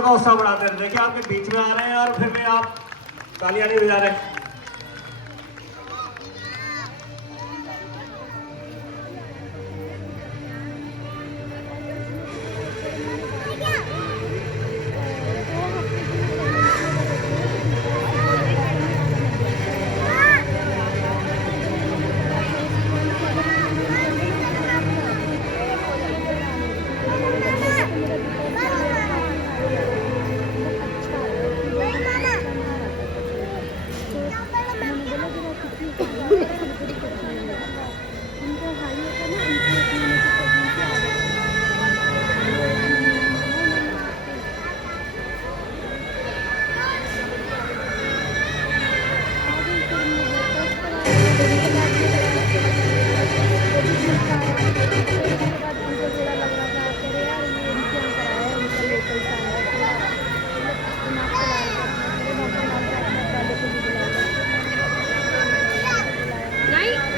का उत्साह बढ़ाते हैं। देखिए आपके बीच में आ रहे हैं और फिर भी आप तालियां नहीं बजा रहे।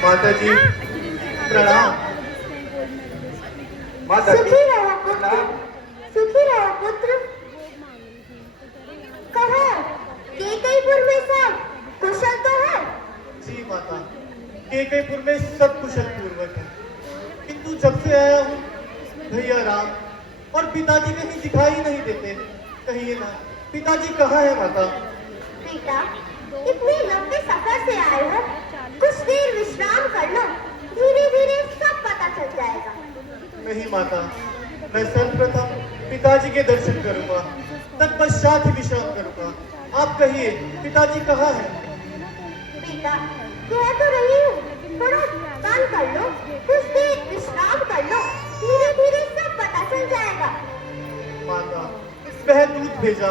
माता जी प्रणाम। माता सुखी रहो पुत्र, सुखी रहो पुत्र। कहो केकईपुर में सब कुशल तो है? जी माता, केकईपुर में सब कुशल पूर्वक है, किंतु जब से आया हूँ भैया राम और पिताजी कहीं दिखाई नहीं देते। कहिए ना पिताजी कहाँ है माता? बेटा इतने लंबे सफर से आए हो, कुछ देर विश्राम कर लो, धीरे धीरे सब पता चल जाएगा। नहीं माता, मैं सर्वप्रथम पिताजी के दर्शन करूंगा, तत्पश्चात ही विश्राम करूंगा। आप कहिए पिताजी कहाँ है? बेटा कह तो रही हूँ, थोड़ा दान कर लो, कुछ देर विश्राम कर लो, धीरे धीरे सब पता चल जाएगा। माता वह दूध भेजा,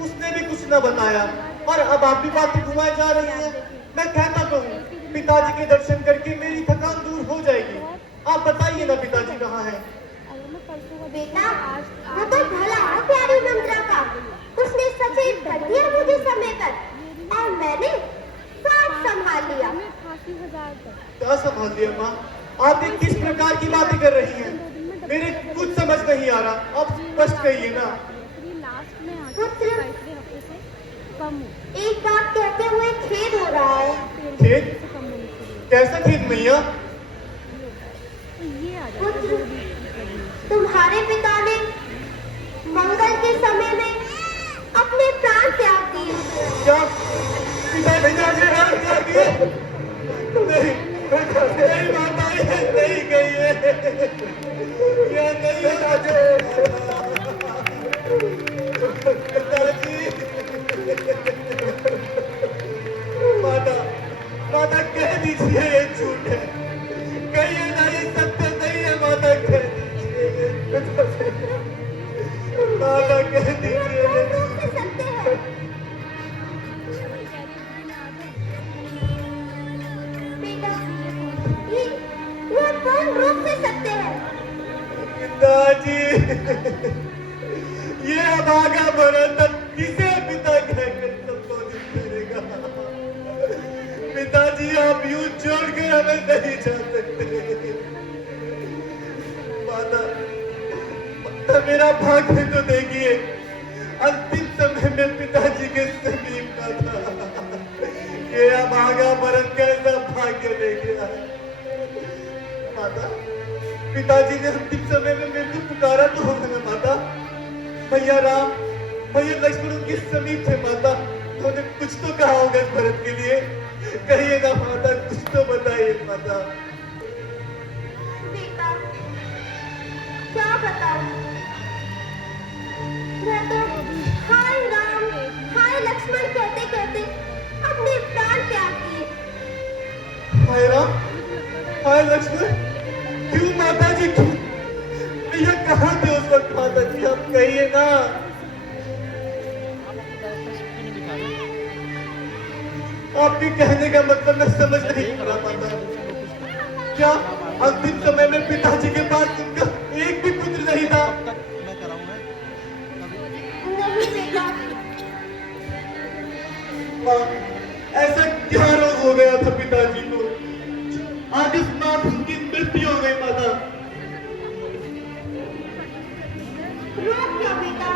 उसने भी कुछ न बताया और अब आप भी बातें घुमाए जा रही हैं। मैं कहता तो हूँ पिताजी के दर्शन करके मेरी थकान दूर हो जाएगी। आप बताइए ना पिताजी कहाँ है? बेटा वो तो भला है प्यारी मंत्रा का, उसने सचेत कर दिया मुझे समय पर और मैंने सब संभाल लिया। क्या संभाल लिया माँ? आप ये किस प्रकार की बातें कर रही हैं? मेरे कुछ समझ नहीं आ रहा, आप स्पष्ट कहिए ना। पुत्र एक बात कहते हुए खेद हो रहा है। खेद? कैसा खेद मैया? पुत्र तुम्हारे पिता ने मंगल के समय में अपने प्राण त्याग दिए। क्या पिता भैया जी प्राण त्याग दिए? नहीं नहीं माता, ये नहीं गई है, ये नहीं पिताजी। माता माता कह दीजिए ये झूठ है, कहिए ना ये सत्य नहीं है। माता कह दीजिए, माता कह दीजिए। पूर्ण रूप से सत्य है। बेटा ये पूर्ण रूप से सत्य है। पिताजी ये अभागा भरत अब किसे पिता कहकर संबोधित करेगा? पिताजी आप यूं छोड़कर हमें नहीं जा सकते। माता माता मेरा भाग्य तो देखिए, अंतिम समय में पिताजी के समीप का था। ये अभागा भरत कैसा भाग्य ले गया है? माता पिताजी ने अंतिम समय में मेरे को पुकारा तो होगा ना माता? भैया राम भैया लक्ष्मण उनके समीप थे माता, उन्होंने कुछ तो कहा होगा इस भरत के लिए। कहिए ना माता, कुछ तो बताइए माता। बेटा क्या बताऊं, मैं तो हाय राम हाय लक्ष्मण कहते कहते अपने प्राण त्याग दिए। हाय राम हाय लक्ष्मण, क्यों माता जी क्यों? भैया कहाँ थे उस वक्त माता जी? आप कहिए ना। आपके कहने का मतलब मैं समझ नहीं पा रहा माता। क्या अंतिम समय में पिताजी के पास उनका एक भी पुत्र नहीं था? नहीं बेटा। माँ ऐसा क्या रोग हो गया था पिताजी को, अकस्मात उनकी मृत्यु हो गई माता? रोग क्या बेटा,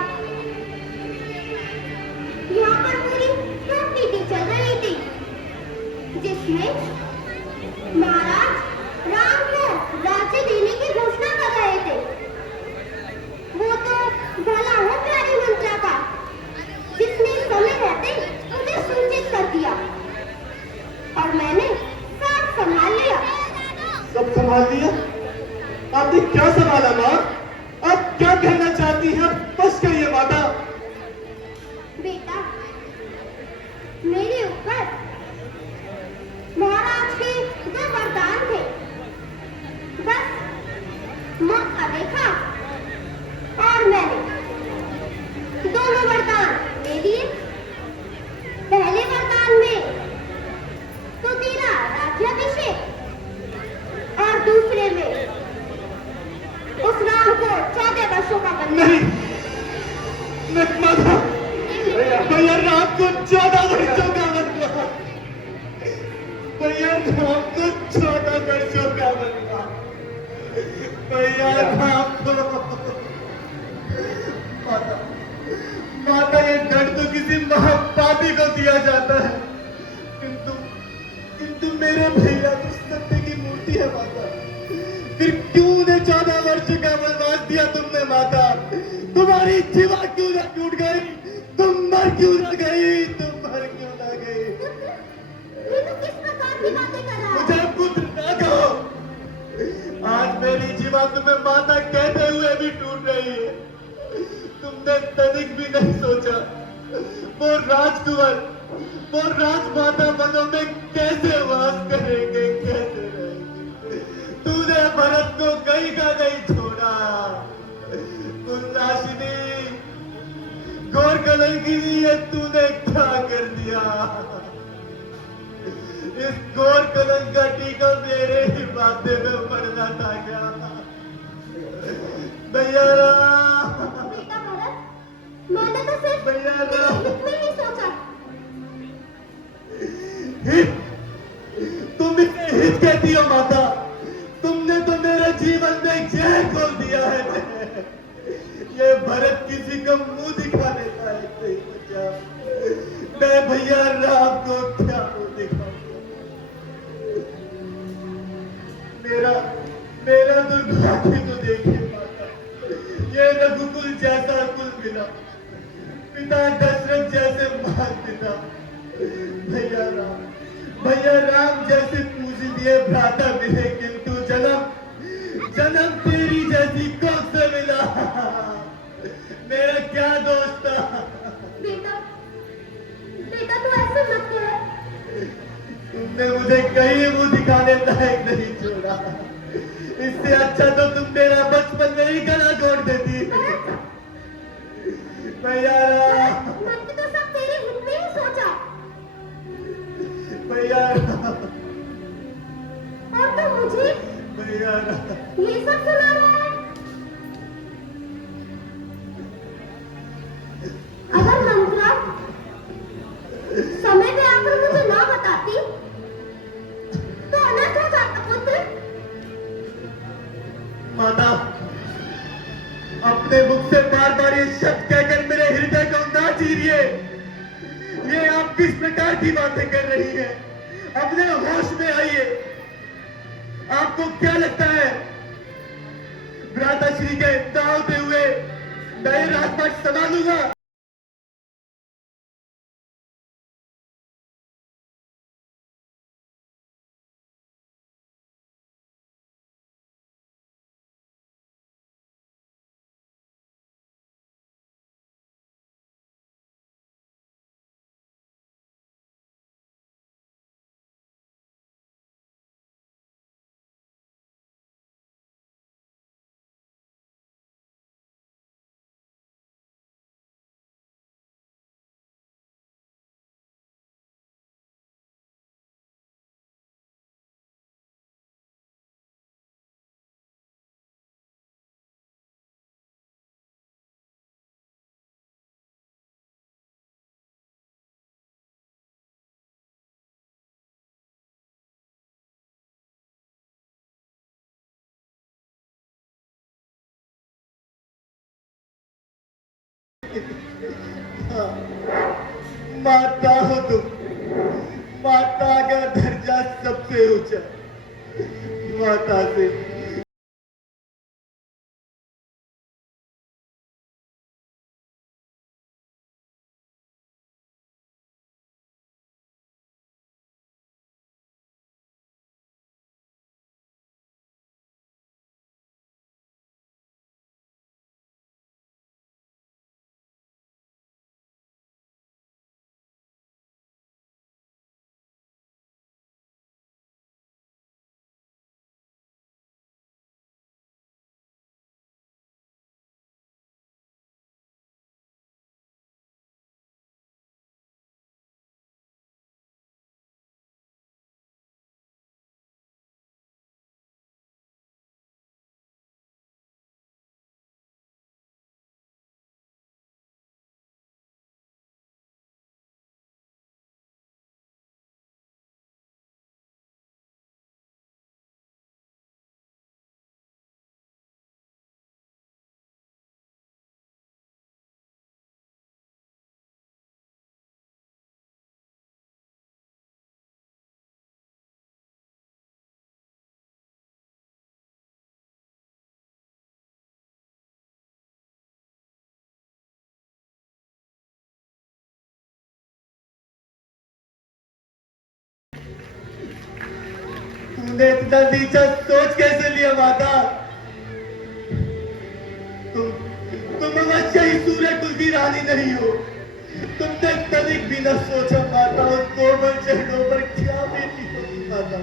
उसमें महाराज राम को राज्य देने की घोषणा कर रहे थे। वो तो भला हो प्यारी मंत्रा का, जिसने समय रहते मुझे सूचित कर दिया और मैंने सब संभाल लिया। सब संभाल लिया? आपने क्या संभाला माँ? आप क्या कहना चाहती हैं? बस कहिए माता। बेटा, मेरे ऊपर महाराज के दो वरदान थे। बस मौका देखा और मैंने दोनों वरदान ले लिए। पहले वरदान में तो तेरा राज्याभिषेक और दूसरे में उस राम को 14 वर्षों का बंधन। नहीं माता, भैया राम को 14 वर्षों का बंधन। भैया राम को 14 वर्षों का बंधन। भैया राम को माता, माता ये दंड तो किसी महापापी को दिया जाता है, किंतु मेरे भैया तो सत्य की मूर्ति है माता। फिर क्यों उन्हें 14 वर्ष का वनवास दिया तुमने माता? तुम्हारी जीवा क्यों न टूट गई? तुम मर क्यों न गई? तुम मर क्यों न गई? ये तो किस प्रकार की बातें कर रहा है? मुझे पुत्र न कहो। आज मेरी जीवा तुम्हें माता कहते हुए भी टूट रही है। तुमने तनिक भी नहीं सोचा वो राजकुंवर, वो राजमाता वनों में कैसे वास करेंगे, कैसे रहेंगे? तूने भरत को कहीं का नहीं छोड़ा। कुलनाशिनी, घोर कलंकी, ये तूने क्या कर दिया? इस घोर कलंक का टीका मेरे ही माथे में पड़ना था क्या? भैया बेटा भरत, मैंने तो सिर्फ भैया हित में ही सोचा। हित? तुम इसे हित कहती हो माता? तुमने तो मेरे जीवन में जहर खोल दिया है। ये भरत किसी को मुंह दिखा देता है, सही बचा। मैं भैया राम को क्या मुंह दिखाऊंगा? मेरा दुर्भाग्य तो देखिए माता, ये रघुकुल जैसा कुल मिला, पिता दशरथ जैसे महान पिता, भैया राम जैसे पूजनीय भ्राता मिले, किंतु जन्म तेरी जैसी कोख से मिला। मेरा क्या दोष था? बेटा, तू ऐसे मत कह। तुमने मुझे कहीं मुंह दिखाने लायक नहीं छोड़ा। इससे अच्छा तो तुम मेरा बचपन में ही गला घोट देती। भैया मैंने तो सब तेरे हित में ही सोचा। भैया और तो मुझे भैया ये सब सुना रहा है। अगर मंत्रा समय पे आकर मुझे ना बताती तो अनर्थ हो जाता पुत्र। माता, अपने मुख से बार बार ये शब्द कहकर मेरे हृदय को ना चीरिए। ये आप किस प्रकार की बातें कर रही हैं? अपने होश में आइए। आपको क्या लगता है भ्राताश्री के दावते हुए मैं राजपाट संभालूंगा? माता हो तुम, माता का दर्जा सबसे ऊंचा। माता से तूने इतना नीचा सोच कैसे लिया माता? तुम अवश्य ही सूर्य कुल की रानी नहीं हो। तुमने तनिक भी न सोचा माता उन कोमल चरणों पर क्या बीती होगी माता।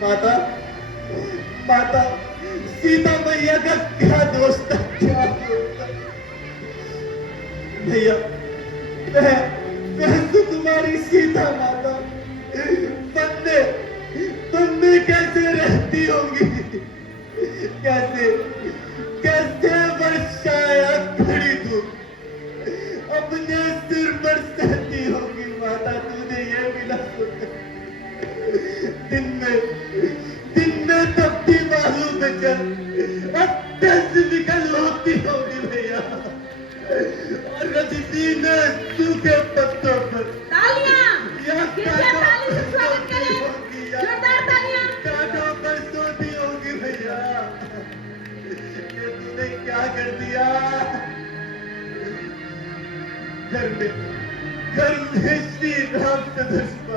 माता माता सीता मैया का क्या दोष था, क्या दोष था? भैया मैं तो तुम्हारी सीता माता। तुमने कैसे रहती होगी? कैसे कैसे वर्षाया खड़ी तू अपने सिर पर सहती होगी माता। तूने ये भी ना सोचा दिन में तपती बालू पे चल अत्यंत विकल होती होगी भैया। और रजनी में सूखे पत्तों पर तालियां ताली से स्वागत करें। जोरदार तालियां। कांटों पर सोती होगी भैया। ये तूने क्या कर दिया? घर में श्री राम सदस्य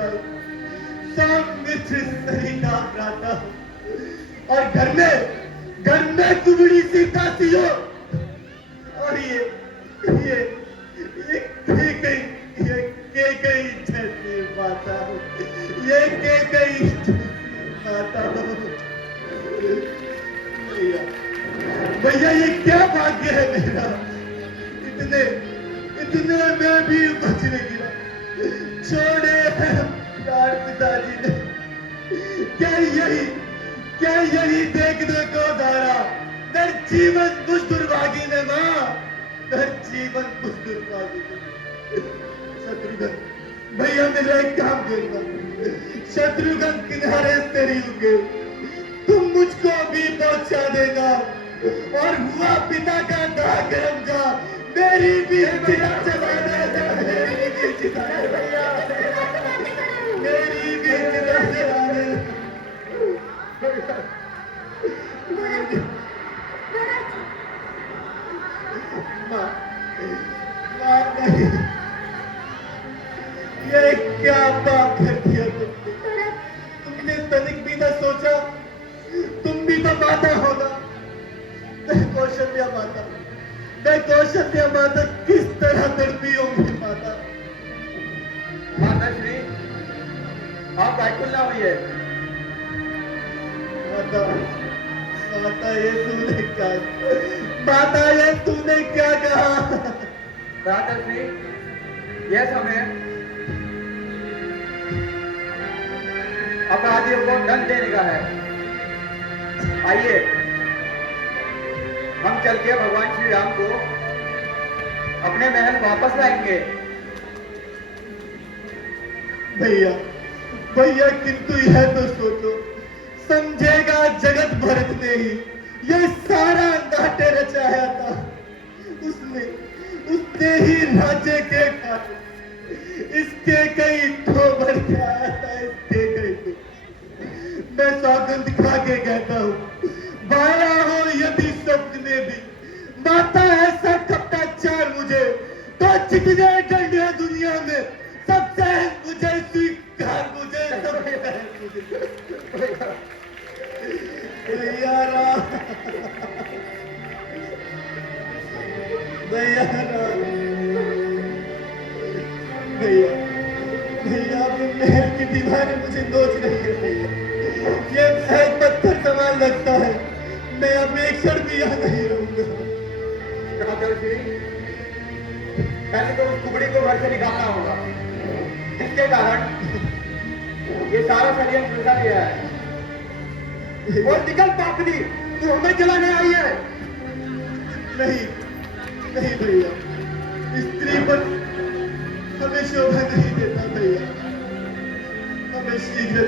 मित्र सही नाम राता और घर में कुबड़ी सी दासी हो। और ये कई जैसी माता, ये कई माता। भैया ये क्या भाग्य है मेरा, इतने में भी बचने गिरा। छोड़े हैं प्यार पिताजी ने। क्या यही देखने को दारा दर जीवन कुछ दुर्भागी ने मां, दर जीवन कुछ दुर्भागी ने। शत्रुघ्न भैया मेरा एक काम करना, शत्रुघ्न किनारे से होंगे, तुम मुझको भी पहुंचा देगा। और हुआ पिता का दाग रंगा, मेरी भी चिता चला देगा। मेरी भी चिता भैया, मेरी भी चिता चला देगा। ये क्या बात कर दिया तुमने तनिक भी न सोचा? तुम भी तो माता होगा। मैं कौशल्या माता किस तरह तड़पी होगी माता। माता श्री आप बैकुल ना हुई। माता ये तूने क्या कहा? माता श्री यह समय अपराधियों को दंड देने का है। आइए हम चल के भगवान श्री राम को अपने महल वापस लाएंगे। भैया किंतु यह तो सोचो, समझेगा जगत भरत ने ही ये सारा नाट्य रचाया था। उसने ही राज्य के खातिर इसके सौगंध खा के कहता हूँ, बाया हो यदि सपने भी, माता ऐसा कपड़ा चार मुझे, तो जितने डंडे हैं दुनिया में, सब सहन मुझे, स्वीकार मुझे, सब सहन मुझे। भैया राम, भैया राम, भैया भैया अपने महल की दीवारें मुझे नोच रही है भैया। ये महल पत्थर समान लगता है, मैं अब एक क्षण भी यहाँ नहीं रहूंगा। पहले तो उस कुकड़ी को घर से निकालना होगा, जिसके कारण ये सारा षड्यंत्र रचा गया है। और निकल पापनी, तू हमें जलाने आई है। नहीं नहीं भैया, स्त्री पर हमें शोभा नहीं देता भैया। हमें शीघ्र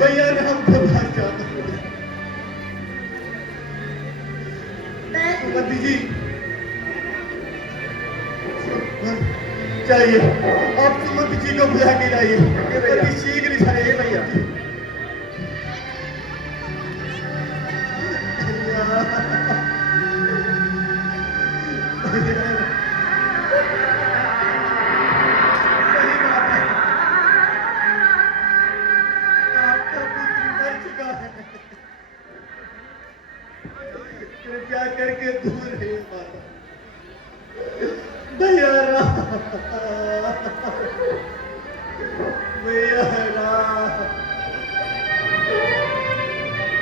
भैया ने हमको भाग जाना होगा। सुमति जी चाहिए, आप सुमति जी को बुला के लाइए, अति शीघ्र चाहिए भैया। सही बात है, आपका पुत्र मर चुका है, कृपया करके दूर रहिए माता। भैया राम, भैया राम।